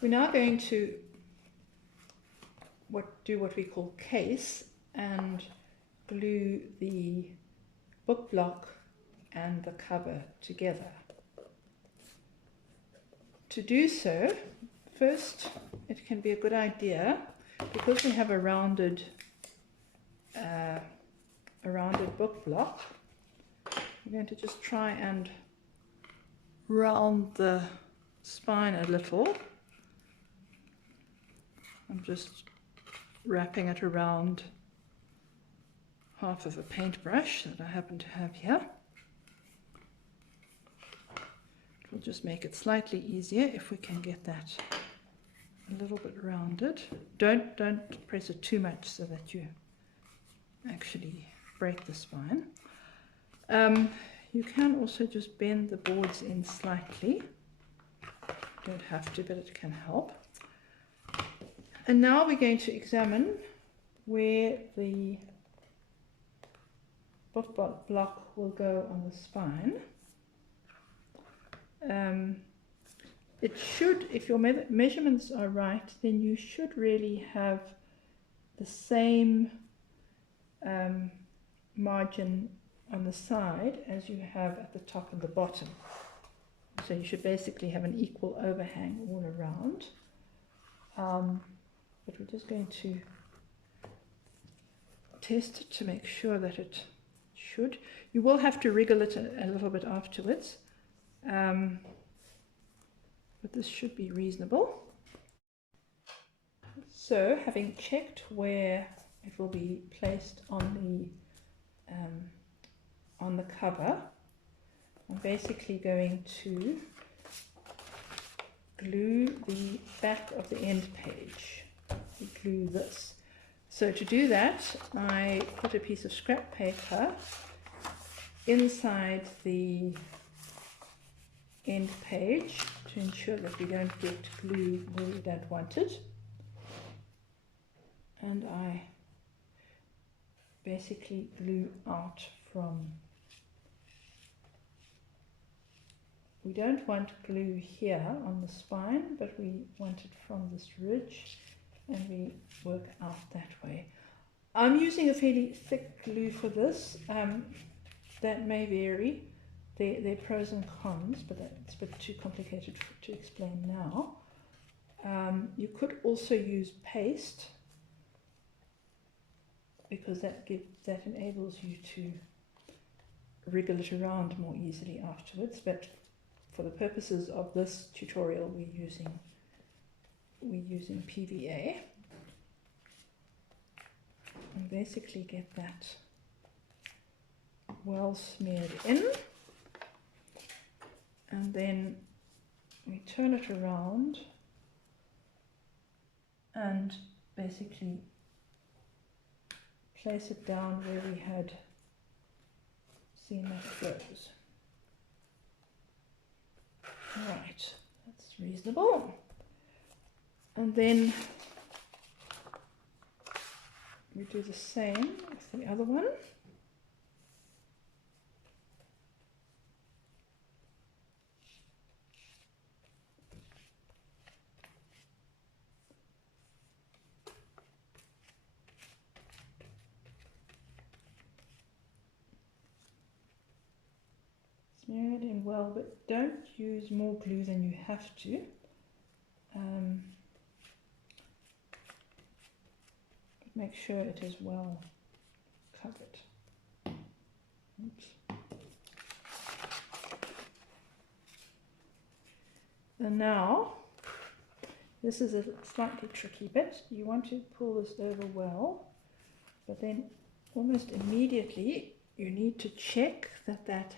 We're now going to do what we call case and glue the book block and the cover together. To do so, first it can be a good idea, because we have a rounded book block, we're going to just try and round the spine a little. I'm just wrapping it around half of a paintbrush that I happen to have here. It will just make it slightly easier if we can get that a little bit rounded. Don't press it too much so that you actually break the spine. You can also just bend the boards in slightly. You don't have to, but it can help. And now we're going to examine where the book block will go on the spine. It should, if your measurements are right, then you should really have the same margin on the side as you have at the top and the bottom. So you should basically have an equal overhang all around. But we're just going to test it to make sure that it should. You will have to wriggle it a little bit afterwards, but this should be reasonable. So, having checked where it will be placed on the cover, I'm basically going to glue the back of the end page. Glue this. So to do that, I put a piece of scrap paper inside the end page to ensure that we don't get glue where we don't want it. And I basically glue out from, we don't want glue here on the spine, but we want it from this ridge, and we work out that way. I'm using a fairly thick glue for this. That may vary. There are pros and cons, but that's a bit too complicated to explain now. You could also use paste, because that enables you to wriggle it around more easily afterwards. But for the purposes of this tutorial, we're using PVA, and basically get that well smeared in, and then we turn it around and basically place it down where we had seen that it goes. Right, that's reasonable. And then we do the same with the other one. Smear it in well, but don't use more glue than you have to. Make sure it is well covered. Oops. And now, this is a slightly tricky bit. You want to pull this over well, but then almost immediately you need to check that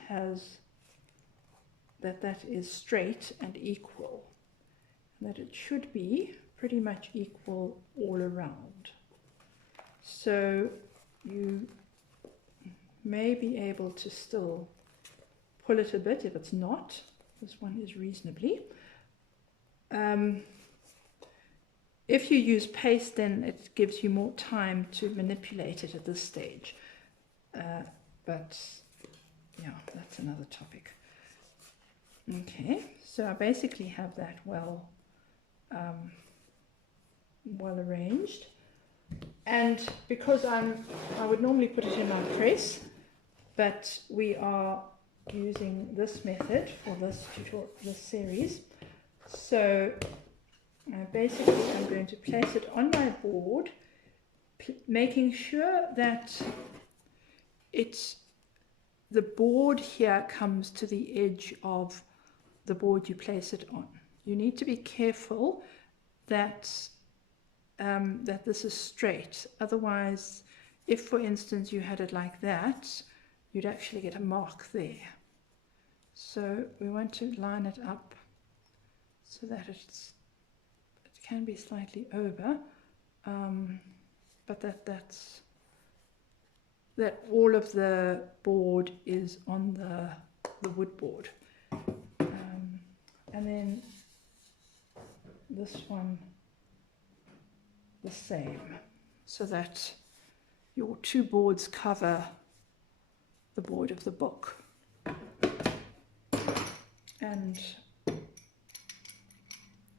is straight and equal, and that it should be pretty much equal all around. So you may be able to still pull it a bit if it's not. This one is reasonably. If you use paste, then it gives you more time to manipulate it at this stage. But yeah, that's another topic. Okay, so I basically have that well well arranged. And because I would normally put it in my press, but we are using this method for this tutorial, this series. So basically I'm going to place it on my board, making sure that the board here comes to the edge of the board you place it on. You need to be careful that that this is straight. Otherwise, if for instance you had it like that, you'd actually get a mark there. So we want to line it up so that it can be slightly over, but that all of the board is on the wood board. And then this one the same, so that your two boards cover the board of the book. And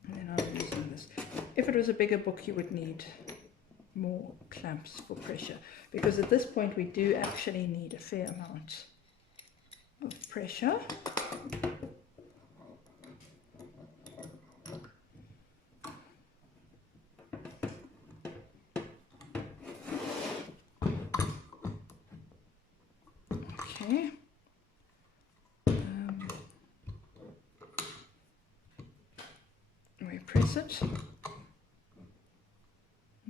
then I'm using this. If it was a bigger book, you would need more clamps for pressure, because at this point we do actually need a fair amount of pressure. Okay. We press it and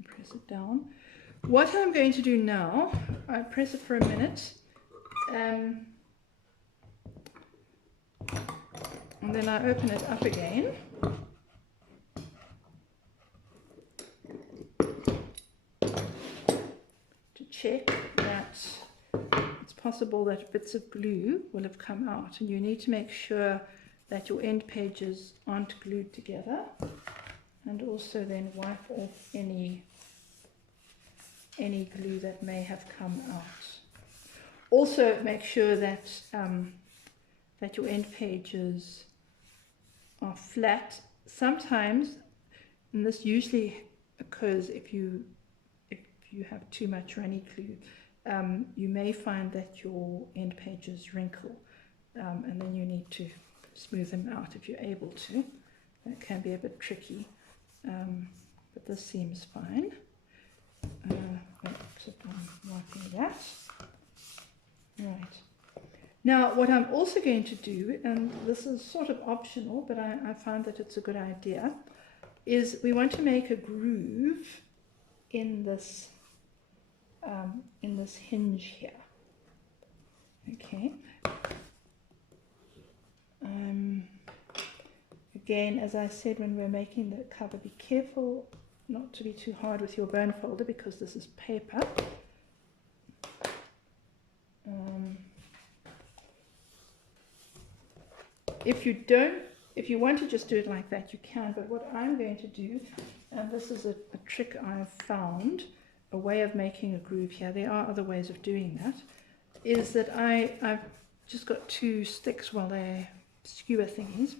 press it down. What I'm going to do now, I press it for a minute, and then I open it up again. To check that it's possible that bits of glue will have come out, and you need to make sure that your end pages aren't glued together, and also then wipe off any glue that may have come out. Also make sure that that your end pages are flat. Sometimes, and this usually occurs if you have too much runny glue, you may find that your end pages wrinkle, and then you need to smooth them out if you're able to. That can be a bit tricky, but this seems fine. Except I'm wiping that. Right. Now what I'm also going to do, and this is sort of optional, but I found that it's a good idea, is we want to make a groove in this hinge here. Okay. Again, as I said when we're making the cover, be careful not to be too hard with your bone folder, because this is paper. If you want to just do it like that, you can, but what I'm going to do, and this is a trick I've found, a way of making a groove here, there are other ways of doing that, is that I've just got two sticks, well they're skewer thingies,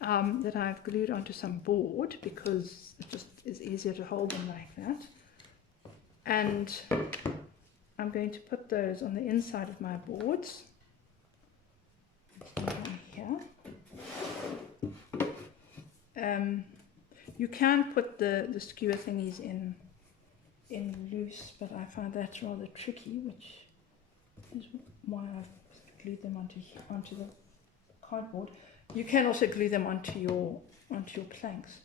that I've glued onto some board, because it just is easier to hold them like that. And I'm going to put those on the inside of my boards. Here. You can put the skewer thingies in loose, but I find that rather tricky, which is why I've glued them onto the cardboard. You can also glue them onto your planks,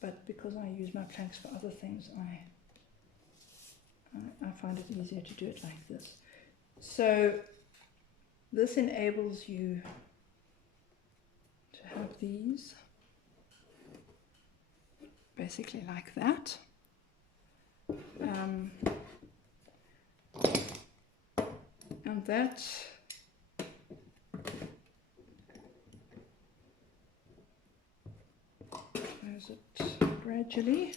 but because I use my planks for other things, I find it easier to do it like this. So this enables you to have these basically like that. And that close it gradually.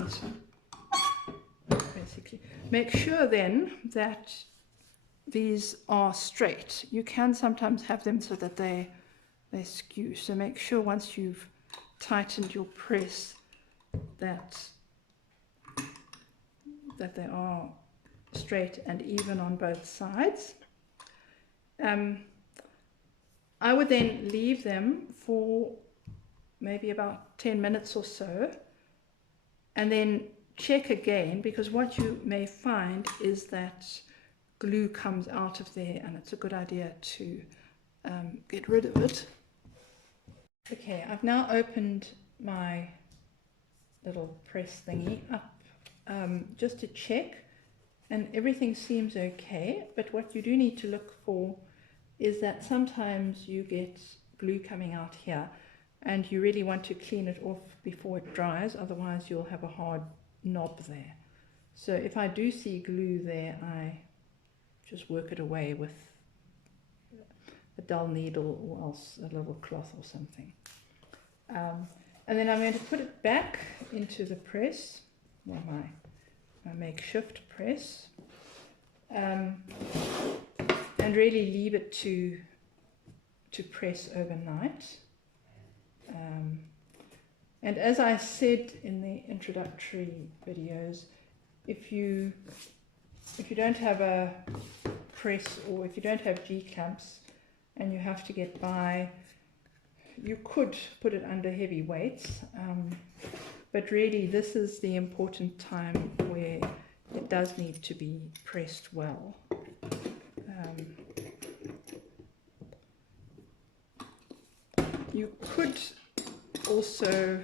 and basically make sure then that these are straight. You can sometimes have them so that they skew, so make sure once you've tightened your press that they are straight and even on both sides. I would then leave them for maybe about 10 minutes or so, and then check again, because what you may find is that glue comes out of there, and it's a good idea to get rid of it. Okay, I've now opened my little press thingy up just to check, and everything seems okay, but what you do need to look for is that sometimes you get glue coming out here, and you really want to clean it off before it dries, otherwise you'll have a hard knob there. So if I do see glue there, I just work it away with a dull needle or else a little cloth or something. And then I'm going to put it back into the press, or my makeshift press, and really leave it to press overnight. And as I said in the introductory videos, if you don't have a press, or if you don't have G-clamps and you have to get by, you could put it under heavy weights, but really this is the important time where it does need to be pressed well. You could also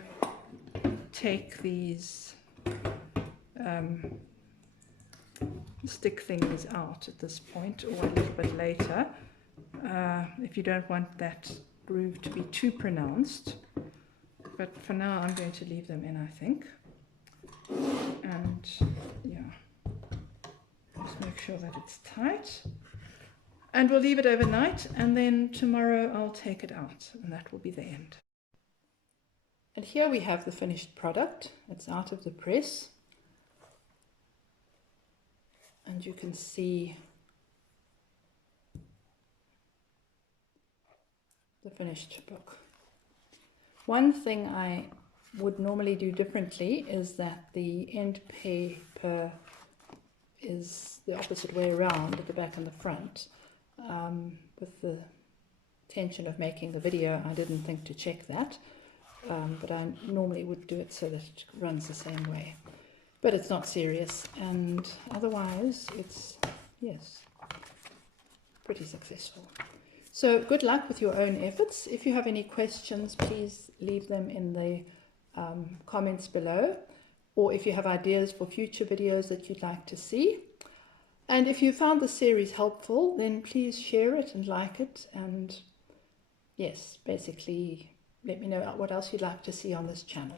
take these stick things out at this point, or a little bit later, if you don't want that groove to be too pronounced. But for now I'm going to leave them in, I think. And yeah, just make sure that it's tight. And we'll leave it overnight, and then tomorrow I'll take it out, and that will be the end. And here we have the finished product. It's out of the press, and you can see the finished book. One thing I would normally do differently is that the end paper is the opposite way around at the back and the front. With the intention of making the video, I didn't think to check that, but I normally would do it so that it runs the same way. But it's not serious, and otherwise it's, yes, pretty successful. So good luck with your own efforts. If you have any questions, please leave them in the comments below, or if you have ideas for future videos that you'd like to see. And if you found the series helpful, then please share it and like it, and yes, basically let me know what else you'd like to see on this channel.